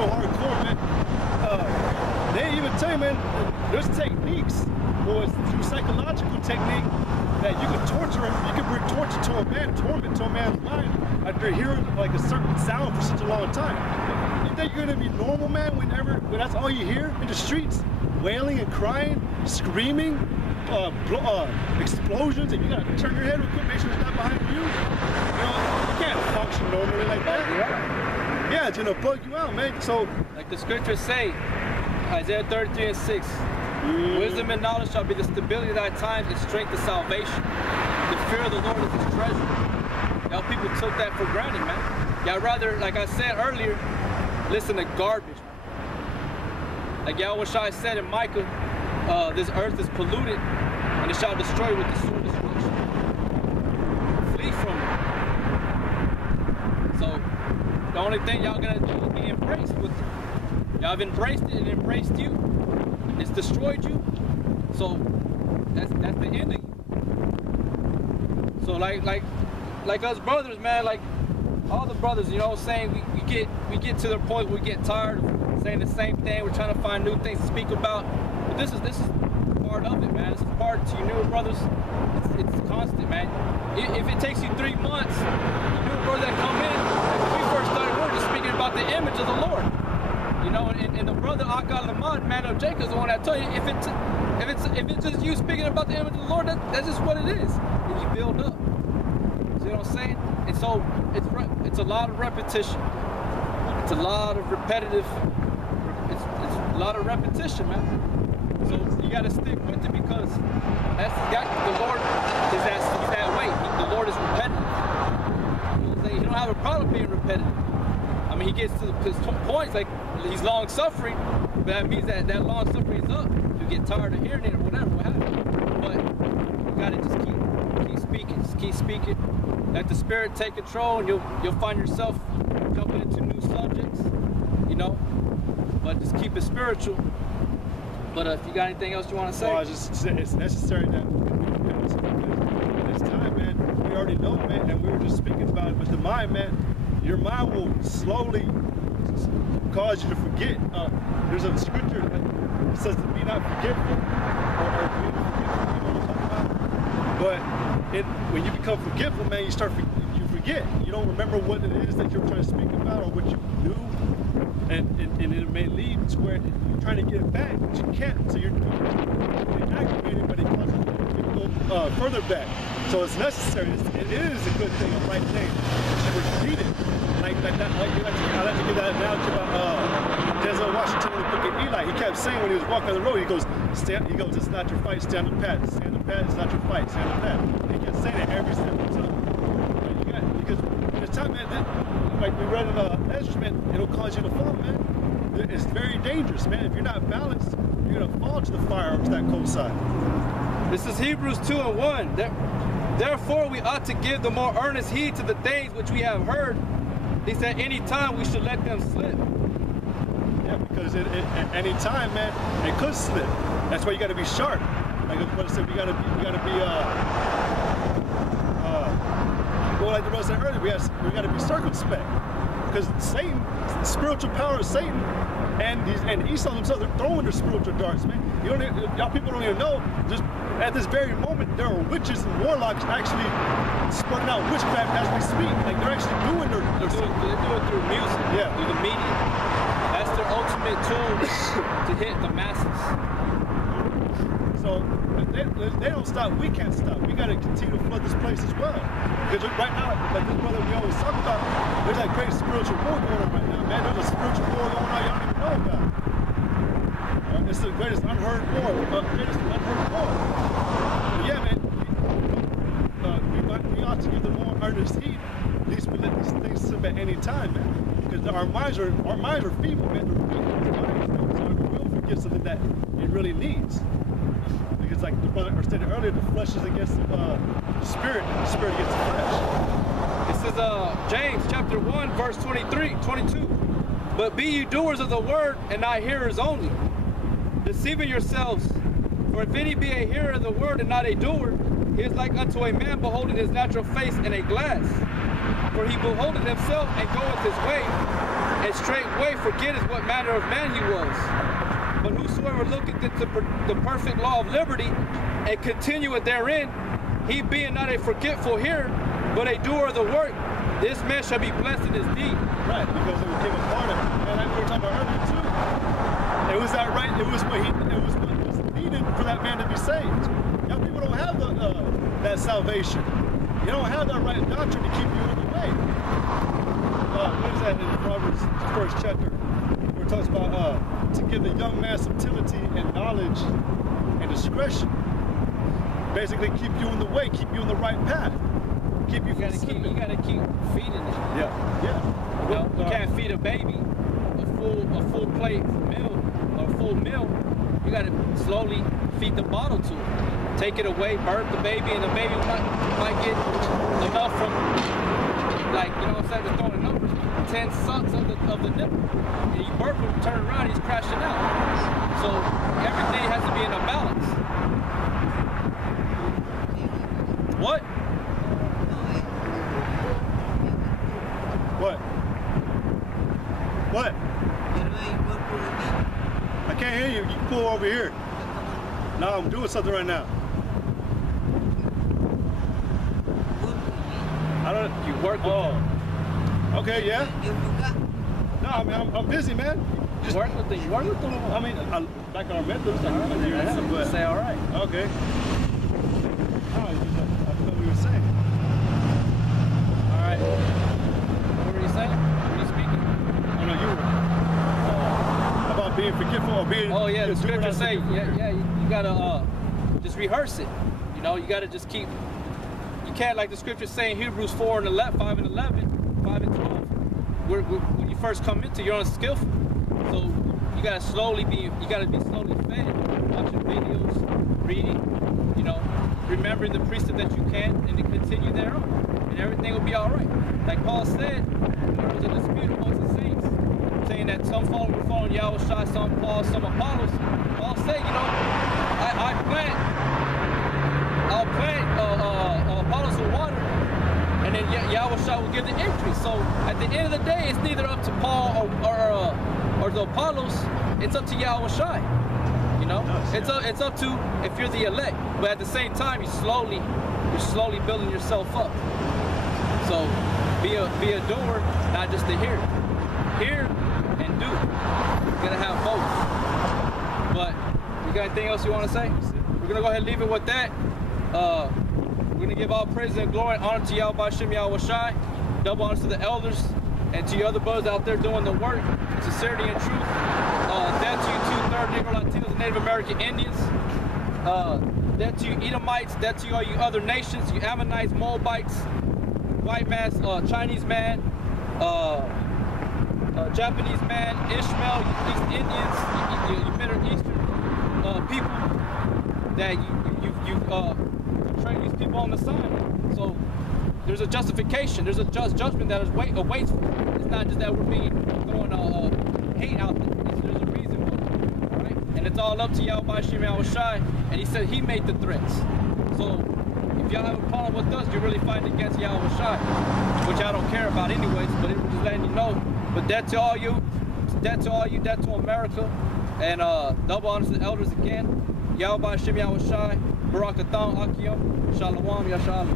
so hardcore, man. They even tell you, man, there's techniques, or it's through psychological technique, that you can torture him. You can bring torture to a man, torment to a man's mind after hearing like a certain sound for such a long time. You think you're gonna be normal, man, when that's all you hear in the streets? Wailing and crying, screaming, explosions, and you gotta turn your head real quick, make sure it's not behind you. You know, you can't function normally like that. Yeah, it's gonna bug you out, man. So, like the scriptures say, Isaiah 33:6, wisdom and knowledge shall be the stability of thy times and strength of salvation. The fear of the Lord is his treasure. Y'all people took that for granted, man. Y'all rather, like I said earlier, listen to garbage. Like y'all wish I said in Micah, this earth is polluted and it shall destroy with the sword destruction. Flee from it. So the only thing y'all gonna do is be embraced with it. Y'all have embraced it and embraced you. It's destroyed you. So that's the end of you. So like us brothers, man, like all the brothers, you know what I'm saying, we get to the point where we get tired of saying the same thing. We're trying to find new things to speak about. But this is part of it, man. This is part to you newer brothers. It's constant, man. If it takes you 3 months, you newer brothers that come in, when we first started, we were just speaking about the image of the Lord. You know, and the brother Akal Lamad, man of Jacob, is the one that told you if it's just you speaking about the image of the Lord, that's just what it is. And you build up. See what I'm saying? And so it's a lot of repetition. It's a lot of repetitive. It's a lot of repetition, man. So you got to stick with it because the Lord is that way. The Lord is repetitive. You know what I'm saying? You don't have a problem being repetitive. I mean, he gets to his points like he's long suffering, but that means that long suffering is up. You get tired of hearing it or whatever, what happens. But you gotta just keep speaking. Let the Spirit take control, and you'll find yourself jumping into new subjects, you know. But just keep it spiritual. But if you got anything else you want to say? Well, it's necessary that at this time, man, we already know, man, and we were just speaking about it. But the mind, man, your mind will slowly cause you to forget. There's a scripture that says to be not forgetful, or be forgetful, you know what I'm talking about? But when you become forgetful, man, you forget. You don't remember what it is that you're trying to speak about or what you knew, and it may lead to where you're trying to get it back, but you can't. So you're aggravated, but it causes you to go further back. So it's necessary. It is a good thing, a right thing to repeat it. Like that. I like to give that analogy about Denzel Washington in the book of Eli. He kept saying when he was walking on the road, he goes, it's not your fight, stand up pat. Stand up pat, it's not your fight, stand up pat. He kept saying it every single time. Because in the time, man, like we read in Ezra, man, it'll cause you to fall, man. It's very dangerous, man. If you're not balanced, you're gonna fall to the fire of that cold side. This is Hebrews 2:1. Therefore, we ought to give the more earnest heed to the things which we have heard. He said, any time we should let them slip. Yeah, because at any time, man, it could slip. That's why you got to be sharp. Like what I said, we got to be well, like the brother said earlier, we got to be circumspect. Because Satan, the spiritual power of Satan, and Esau themselves, they're throwing their spiritual darts, man. Y'all people don't even know. Just at this very moment, there are witches and warlocks actually spreading out witchcraft as we speak. Like they're actually doing They do it through music, through the media. That's their ultimate tool to hit the masses. So if they don't stop, we can't stop. We got to continue to flood this place as well. Because right now, like this brother we always talk about, there's that great spiritual war going on right now, man. There's a spiritual war going on y'all don't even know about. It's the greatest unheard war, But yeah, man, we ought to give them more earnest heed. At least we let these things slip at any time, man. Because our minds are feeble, man. They're weak. So we will forget something that it really needs. Because like the brother stated earlier, the flesh is against the spirit, and the spirit against the flesh. This is James chapter 1, verse 22. But be ye doers of the word, and not hearers only, deceiving yourselves. For if any be a hearer of the word and not a doer, he is like unto a man beholding his natural face in a glass. For he beholdeth himself and goeth his way, and straightway forgetteth what manner of man he was. But whosoever looketh at the perfect law of liberty and continueth therein, he being not a forgetful hearer, but a doer of the work, this man shall be blessed in his deed. Right, because it became a part of it. And like we were talking about earlier too, it was that right, it was what was needed for that man to be saved. Young people don't have that salvation. You don't have that right doctrine to keep you in the way. What is that in Proverbs, first chapter? Where it talks about to give the young man subtlety and knowledge and discretion. Basically keep you in the way, keep you in the right path. Keep you from slipping. You gotta keep feeding it. Yeah. You know, you can't feed a baby a full plate meal or a full meal. You gotta slowly feed the bottle to it. Take it away, burp the baby, and the baby might get enough from, like, you know what I'm saying, just throwing numbers, 10 sucks of the nipple. And you burp him, turn around, he's crashing out. So everything has to be in a balance. What? What? What? I can't hear you. You can pull over here. No, I'm doing something right now. I don't. You work with them. Okay, yeah. No, I mean I'm busy, man. Just work with them. You work with them. I mean, back on our methods, I can hear that, but say all right. Okay. Oh, I thought we were saying. All right. What were you saying? Were you speaking? Oh no, you were. About being forgetful or being. Oh yeah, the scripture say, you gotta just rehearse it. You know, you gotta just keep. You can't, like the scripture say in Hebrews 5 and 11, 5 and 12. When you first come into, you're unskillful. So you gotta be slowly fed, watching videos, reading, you know, remembering the precept that you can, and to continue thereon, and everything will be all right. Like Paul said, there was a dispute amongst the saints, saying that some were following Yahushua, some Paul, some Apollos. Paul said, you know, I'll plant Apollos with water, and then Yahushua will give the increase. So at the end of the day, it's neither up to Paul or the Apollos, it's up to Yahushua. You know, it's up to if you're the elect, but at the same time, you're slowly building yourself up. So be a doer, not just a hearer. Hear and do. You gotta have both. But you got anything else you want to say? We're gonna go ahead and leave it with that. We're gonna give all praise and glory and honor to Yahweh Bashem Yahushai. Double honors to the elders and to you other brothers out there doing the work, sincerity and truth. That to you 2/3 Negro Latinos and Native American Indians. That to you Edomites. That to you all you other nations, you Ammonites, Moabites, white man, Chinese man, Japanese man, Ishmael, East Indians, you Middle Eastern people that you've trained these people on the side. So there's a justification, there's a judgment that awaits. It's not just that we're being throwing hate out there. There's a reason for it, right? And it's all up to Yahweh Bashem Yahushai, and he said he made the threats. So if y'all have a problem with us, you're really fighting against Yahushua, which I don't care about anyways, but it was just letting you know. But that to all you, that to America, and double honors to the elders again. Yahweh Bashem Yahushai, Barakathon Akiyam, Shalom, Yashalom.